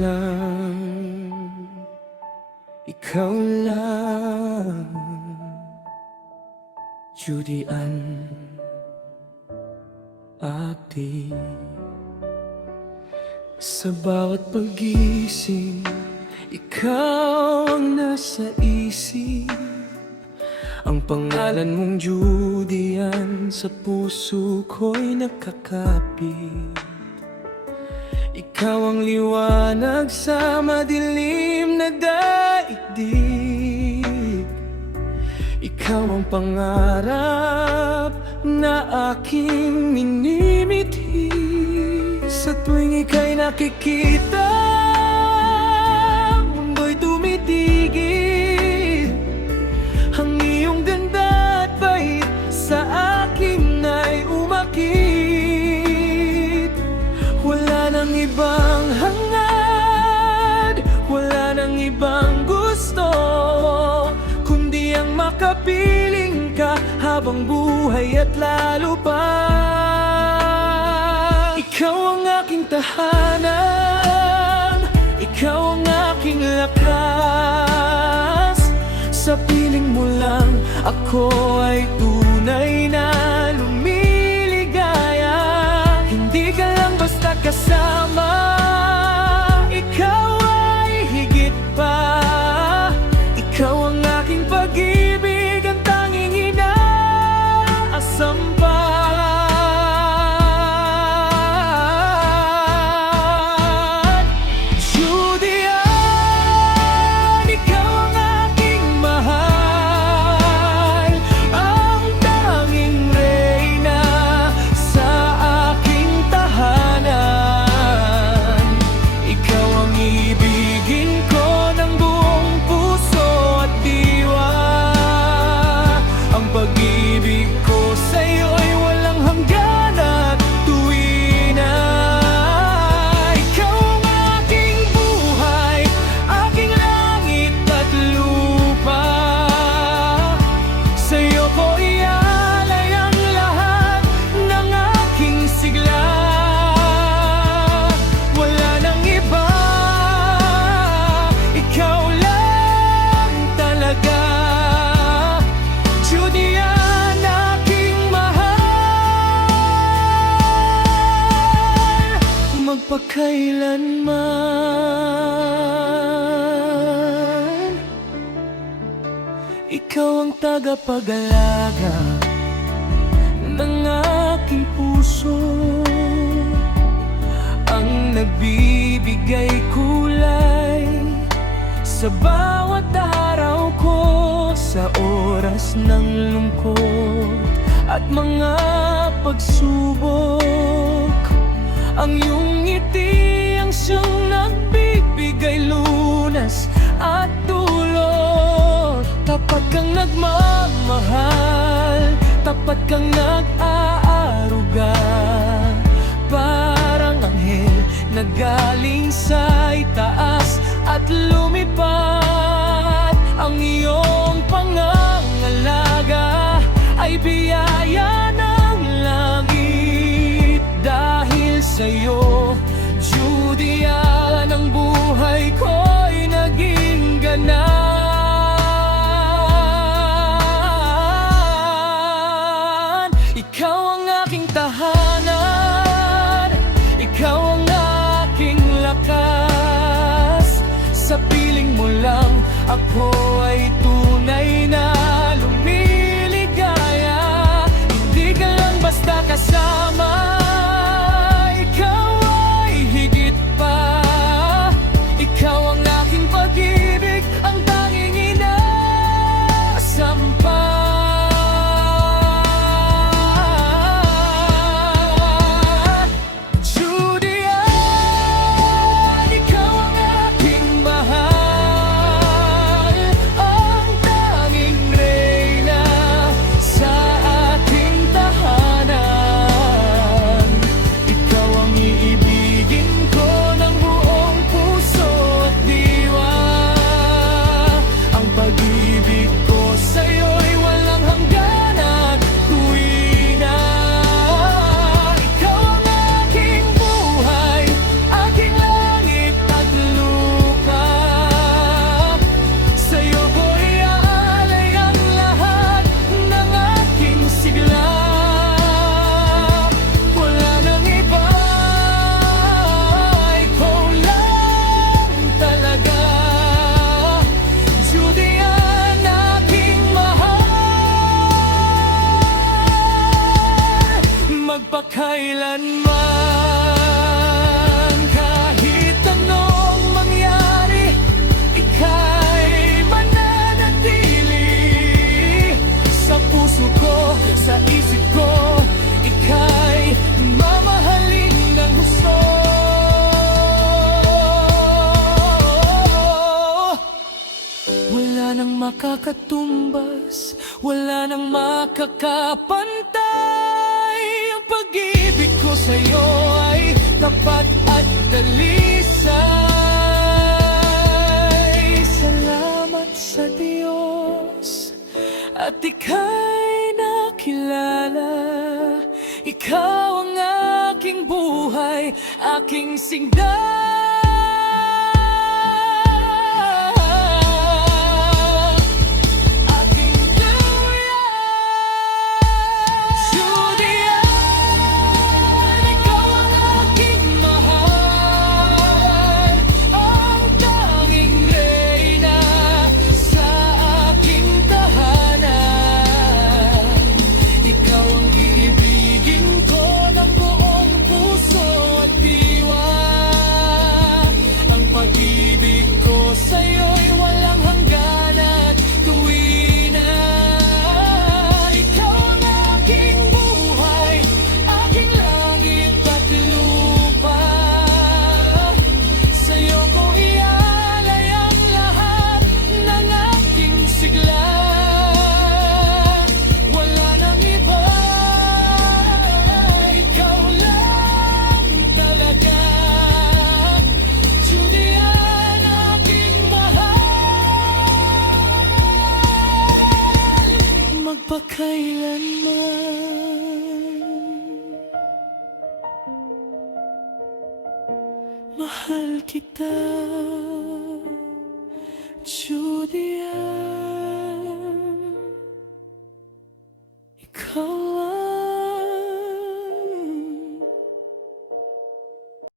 lang, ikaw lang, Judy Ann Abdi. Sa bawat pag-gising, ikaw ang nasa isip. Ang pangalan mong Judy Ann sa puso ko'y nakakapit. Ikaw ang liwanag sa madilim na daigdig. Ikaw ang pangarap na aking minimithi. Sa tuwing ika'y nakikita, mundo'y tumitigil. Ang iyong ganda at bait sa akin ay umakit. Wala nang ibang hangad, wala nang ibang gusto, kundi ang makapiling ka habang buhay at lalo pa. Ikaw ang aking tahanan, ikaw ang aking lakas. Sa piling mo lang ako ay tunay na lumiligaya. Hindi ka lang basta kasama, ikaw ay higit pa. Ikaw ang aking pag-ibig, ang tanging inaasam pa. Magpakailanman, ikaw ang tagapag-alaga ng aking puso, ang nagbibigay kulay sa bawat araw ko, sa oras ng lungkot at mga pagsubok. Ang iyong ngiti ang siyang nagbibigay lunas at dulot. Tapat kang nagmamahal, tapat kang nag-aaruga. Parang anghel na galing sa itaas at lumipad. Ang iyong pangangalaga ay biyaya ng langit. Dahil sa'yo, Judy Ann, ang buhay ko'y naging ganaan. Ikaw ang aking tahanan, ikaw ang aking lakas. Sa piling mo lang ako ay tunay na lumiligaya. Hindi ka lang basta kasama, makakatumbas, wala nang makakapantay. Ang pag-ibig ko sa'yo ay tapat at dalisay. Salamat sa Diyos at ika'y nakilala. Ikaw ang aking buhay, aking sigla. Magpakailanman mahal kita, Judy.